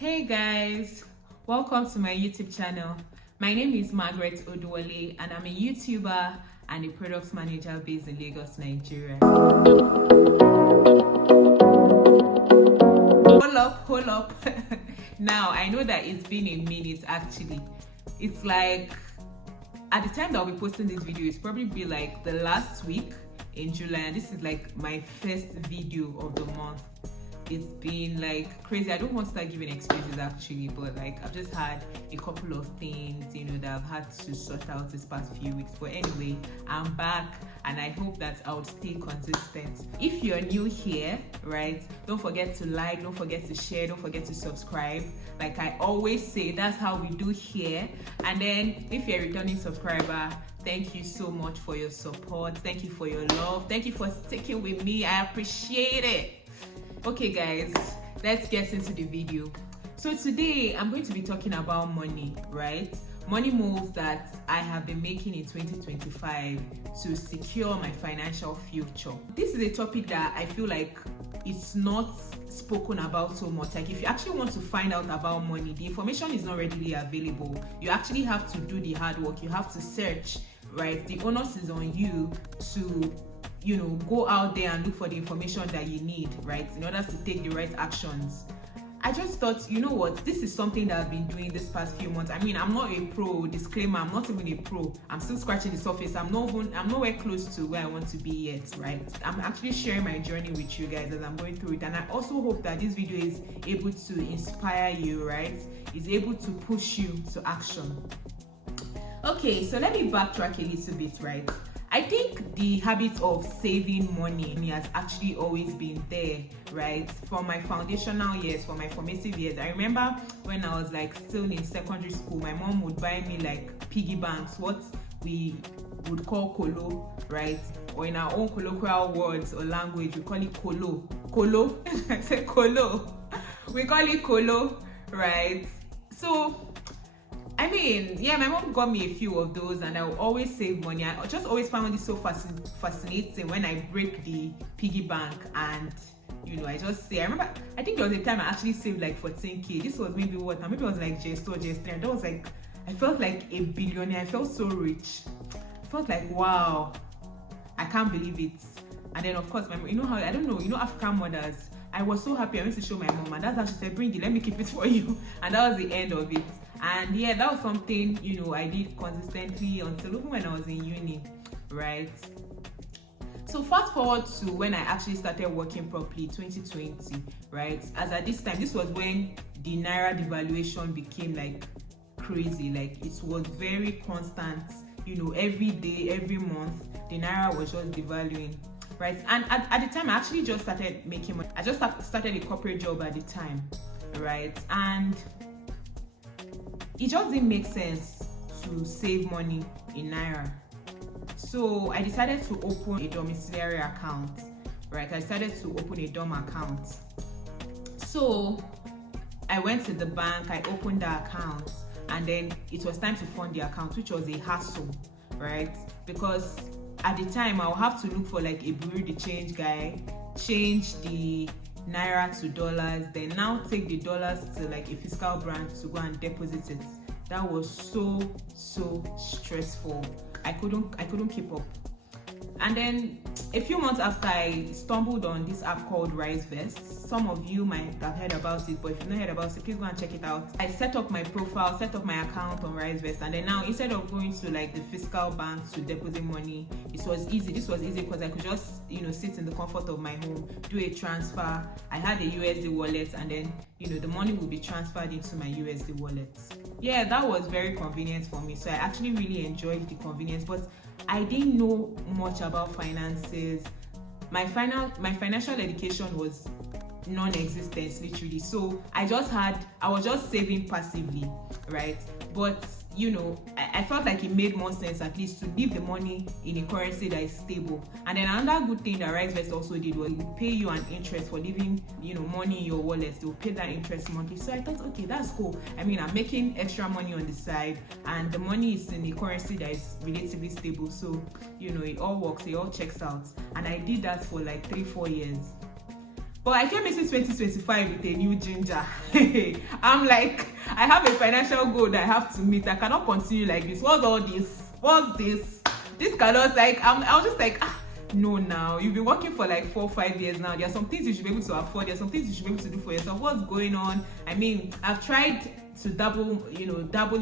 Hey guys, welcome to my YouTube channel. My name is Margaret Oduwole and I'm a YouTuber and a product manager based in Lagos, Nigeria. Hold up. Now, I know that it's been a minute actually. It's like, at the time that I'll be posting this video, it's probably be like the last week in July, and this is like my first video of the month. It's been like crazy. I don't want to start giving excuses actually, but like I've just had a couple of things, that I've had to sort out this past few weeks. But anyway, I'm back and I hope that I'll stay consistent. If you're new here, right, don't forget to like, don't forget to share, don't forget to subscribe. Like I always say, that's how we do here. And then if you're a returning subscriber, thank you so much for your support. Thank you for your love. Thank you for sticking with me. I appreciate it. Okay guys, let's get into the video. So today I'm going to be talking about money, right? Money moves that I have been making in 2025 to secure my financial future. This is a topic that I feel like it's not spoken about so much. Like if you actually want to find out about money, the information is not readily available. You actually have to do the hard work. You have to search, right? The onus is on you to go out there and look for the information that you need, right, in order to take the right actions. I just thought, you know what, this is something that I've been doing this past few months. I mean, I'm not a pro, disclaimer, I'm not even a pro. I'm still scratching the surface. I'm nowhere close to where I want to be yet, right? I'm actually sharing my journey with you guys as I'm going through it. And I also hope that this video is able to inspire you, right? Is able to push you to action. Okay, so let me backtrack a little bit, right? I think the habit of saving money has actually always been there, right? From my foundational years, from my formative years. I remember when I was like still in secondary school, my mom would buy me like piggy banks, what we would call kolo, right? Or in our own colloquial words or language, we call it kolo. Kolo? I said kolo. We call it kolo, right? So I mean, yeah, my mom got me a few of those and I will always save money. I just always found it so fascinating when I break the piggy bank and, I just say, I think there was a time I actually saved like 14k. This was maybe what? Maybe it was like JS2 or JS3 and that was like, I felt like a billionaire. I felt so rich. I felt like, wow, I can't believe it. And then of course, my mom, I don't know, African mothers, I was so happy. I went to show my mom and that's how she said, bring it, let me keep it for you. And that was the end of it. And yeah, that was something, I did consistently until even when I was in uni, right? So fast forward to when I actually started working properly, 2020, right? As at this time, this was when the Naira devaluation became like crazy. Like it was very constant, every day, every month, the Naira was just devaluing, right? And at the time, I actually just started making money. I just started a corporate job at the time, right? And it just didn't make sense to save money in Naira. So I decided to open a domiciliary account, right? I decided to open a DOM account. So I went to the bank, I opened the account, and then it was time to fund the account, which was a hassle, right? Because at the time, I'll have to look for like a bureau de change guy, change the Naira to dollars, then now take the dollars to like a fiscal branch to go and deposit it. That was so stressful. I couldn't keep up. And then a few months after, I stumbled on this app called RiseVest. Some of you might have heard about it, but if you've not heard about it, please go and check it out. I set up my profile, set up my account on RiseVest, and then now instead of going to like the fiscal bank to deposit money, it was easy. This was easy because I could just sit in the comfort of my home, do a transfer. I had a USD wallet, and then the money would be transferred into my USD wallet. Yeah, that was very convenient for me. So I actually really enjoyed the convenience, but I didn't know much about finances. My financial education was non-existent literally. So I was just saving passively, right? But I felt like it made more sense at least to leave the money in a currency that is stable. And then another good thing that RiseVest also did was it would pay you an interest for leaving money in your wallet. They will pay that interest monthly. So I thought, okay, that's cool. I mean, I'm making extra money on the side and the money is in a currency that is relatively stable. So, it all works, it all checks out. And I did that for like 3-4 years. But I came into 2025 with a new ginger. I'm like, I have a financial goal that I have to meet. I cannot continue like this. What's all this? What's this? This cannot, like, I was just like, no, now you've been working for like 4 or 5 years now. There are some things you should be able to afford. There are some things you should be able to do for yourself. What's going on? I mean, I've tried to dabble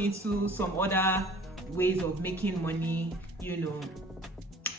into some other ways of making money,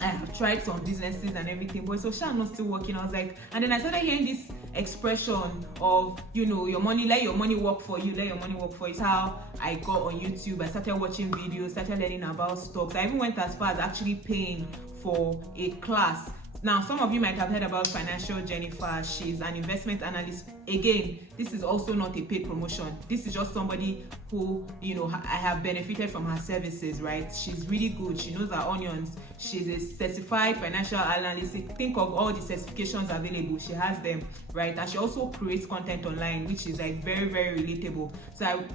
I have tried some businesses and everything, but so I'm not still working. I was like, and then I started hearing this expression of, your money, let your money work for you, let your money work for you. It's how I got on YouTube. I started watching videos, started learning about stocks. I even went as far as actually paying for a class. Now, some of you might have heard about Financial Jennifer. She's an investment analyst. Again, this is also not a paid promotion. This is just somebody who, I have benefited from her services, right? She's really good. She knows her onions. She's a certified financial analyst. Think of all the certifications available. She has them, right? And she also creates content online, which is like very, very relatable. So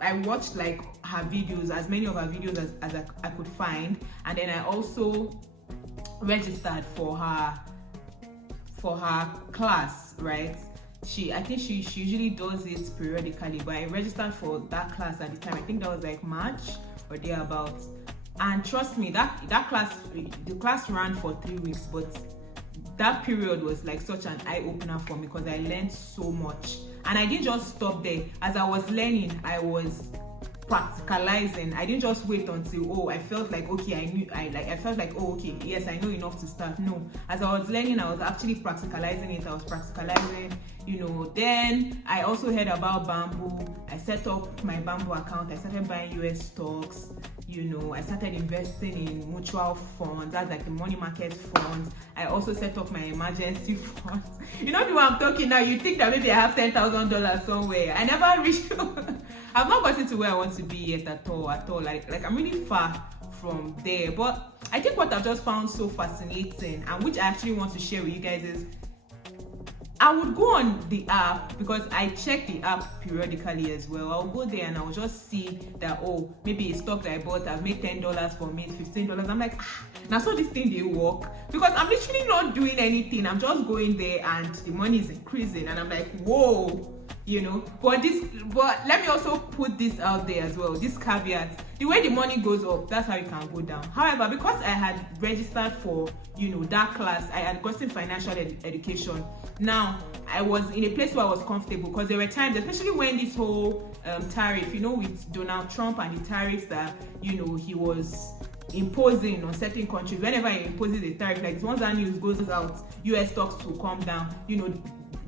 I watched like her videos, as many of her videos as I could find. And then I also registered for her class, right? I think she usually does it periodically, but I registered for that class at the time. I think that was like March or thereabouts. And trust me, the class ran for 3 weeks, but that period was like such an eye-opener for me because I learned so much. And I didn't just stop there. As I was learning, I was practicalizing. I didn't just wait until I felt like okay, I felt like okay, yes, I know enough to start. No, as I was learning, I was actually practicalizing it. I was practicalizing, Then I also heard about Bamboo. I set up my Bamboo account. I started buying US stocks. I started investing in mutual funds. That's like the money market funds. I also set up my emergency funds. The way I'm talking now, you think that maybe I have $10,000 somewhere. I never reached. I've not gotten to where I want to be yet at all. Like I'm really far from there. But I think what I've just found so fascinating, and which I actually want to share with you guys, is I would go on the app because I check the app periodically as well. I'll go there and I'll just see that, maybe a stock that I bought, I've made $10 for me, $15. I'm like, now so this thing they work, because I'm literally not doing anything. I'm just going there and the money is increasing, and I'm like, whoa. But let me also put this out there as well, this caveat: the way the money goes up, that's how it can go down. However, because I had registered for that class, I had gotten financial education. Now I was in a place where I was comfortable, because there were times, especially when this whole tariff, with Donald Trump and the tariffs that he was imposing on certain countries. Whenever he imposes a tariff, like once that news goes out, US stocks will come down.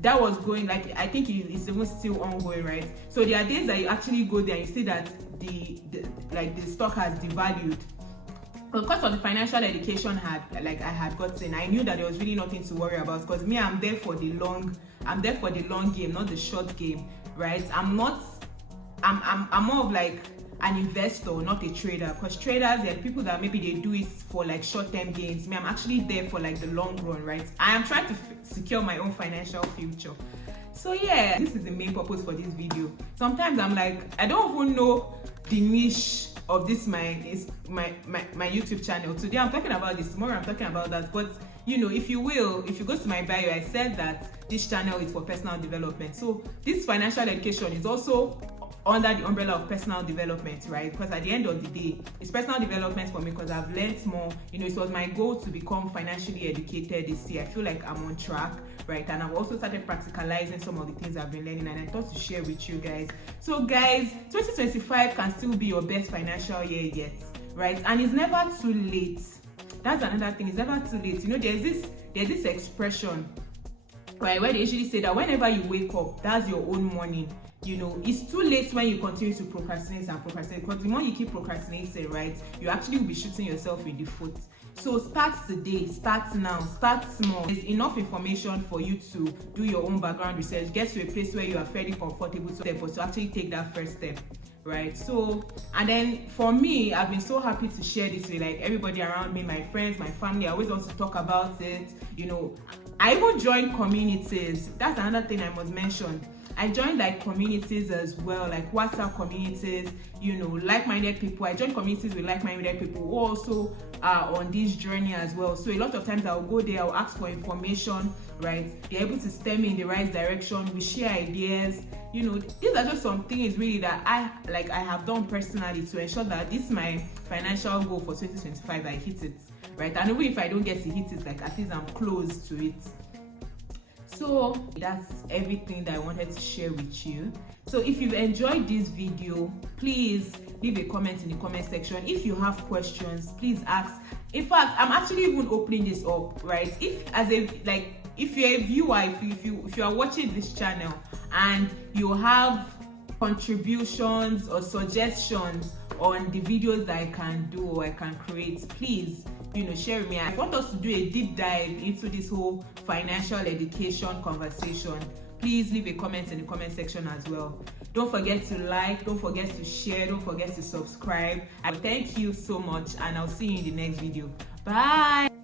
That was going, like, I think it's even still ongoing, right? So there are days that you actually go there and you see that the stock has devalued. But because of the financial education I had gotten, I knew that there was really nothing to worry about, because me, I'm there for the long game, not the short game, right? I'm more of like an investor, not a trader, because traders, they're people that maybe they do it for like short-term gains. Me, I'm actually there for like the long run, right? I am trying to secure my own financial future. So yeah, this is the main purpose for this video. Sometimes I'm like, I don't even know the niche of this my YouTube channel. Today I'm talking about this, tomorrow I'm talking about that. But if you go to my bio, I said that this channel is for personal development. So this financial education is also under the umbrella of personal development, right? Because at the end of the day, it's personal development for me, because I've learned more. It was my goal to become financially educated this year. I feel like I'm on track, right? And I've also started practicalizing some of the things I've been learning, and I thought to share with you guys. So guys, 2025 can still be your best financial year yet, right? And it's never too late. That's another thing. It's never too late. There's this expression, right, where they usually say that whenever you wake up, that's your own morning. It's too late when you continue to procrastinate, because the more you keep procrastinating, right, you actually will be shooting yourself in the foot. So start today, start now, start small. There's enough information for you to do your own background research, get to a place where you are fairly comfortable to actually take that first step, right? So, and then for me, I've been so happy to share this with like everybody around me, my friends, my family. I always want to talk about it. I even join communities. That's another thing I must mention. I joined like communities as well, like WhatsApp communities, like-minded people. I joined communities with like-minded people who also are on this journey as well. So a lot of times I'll go there, I'll ask for information, right? They're able to steer me in the right direction. We share ideas. These are just some things really that I have done personally to ensure that this is my financial goal for 2025, I hit it, right? And even if I don't get to hit it, like at least I'm close to it. So that's everything that I wanted to share with you. So if you've enjoyed this video, please leave a comment in the comment section. If you have questions, please ask. In fact, I'm actually even opening this up, right? If you're a viewer, if you are watching this channel and you have contributions or suggestions on the videos that I can do or I can create, please share with me. I want us to do a deep dive into this whole financial education conversation. Please leave a comment in the comment section as well. Don't forget to like, don't forget to share, don't forget to subscribe. Thank you so much, and I'll see you in the next video. Bye.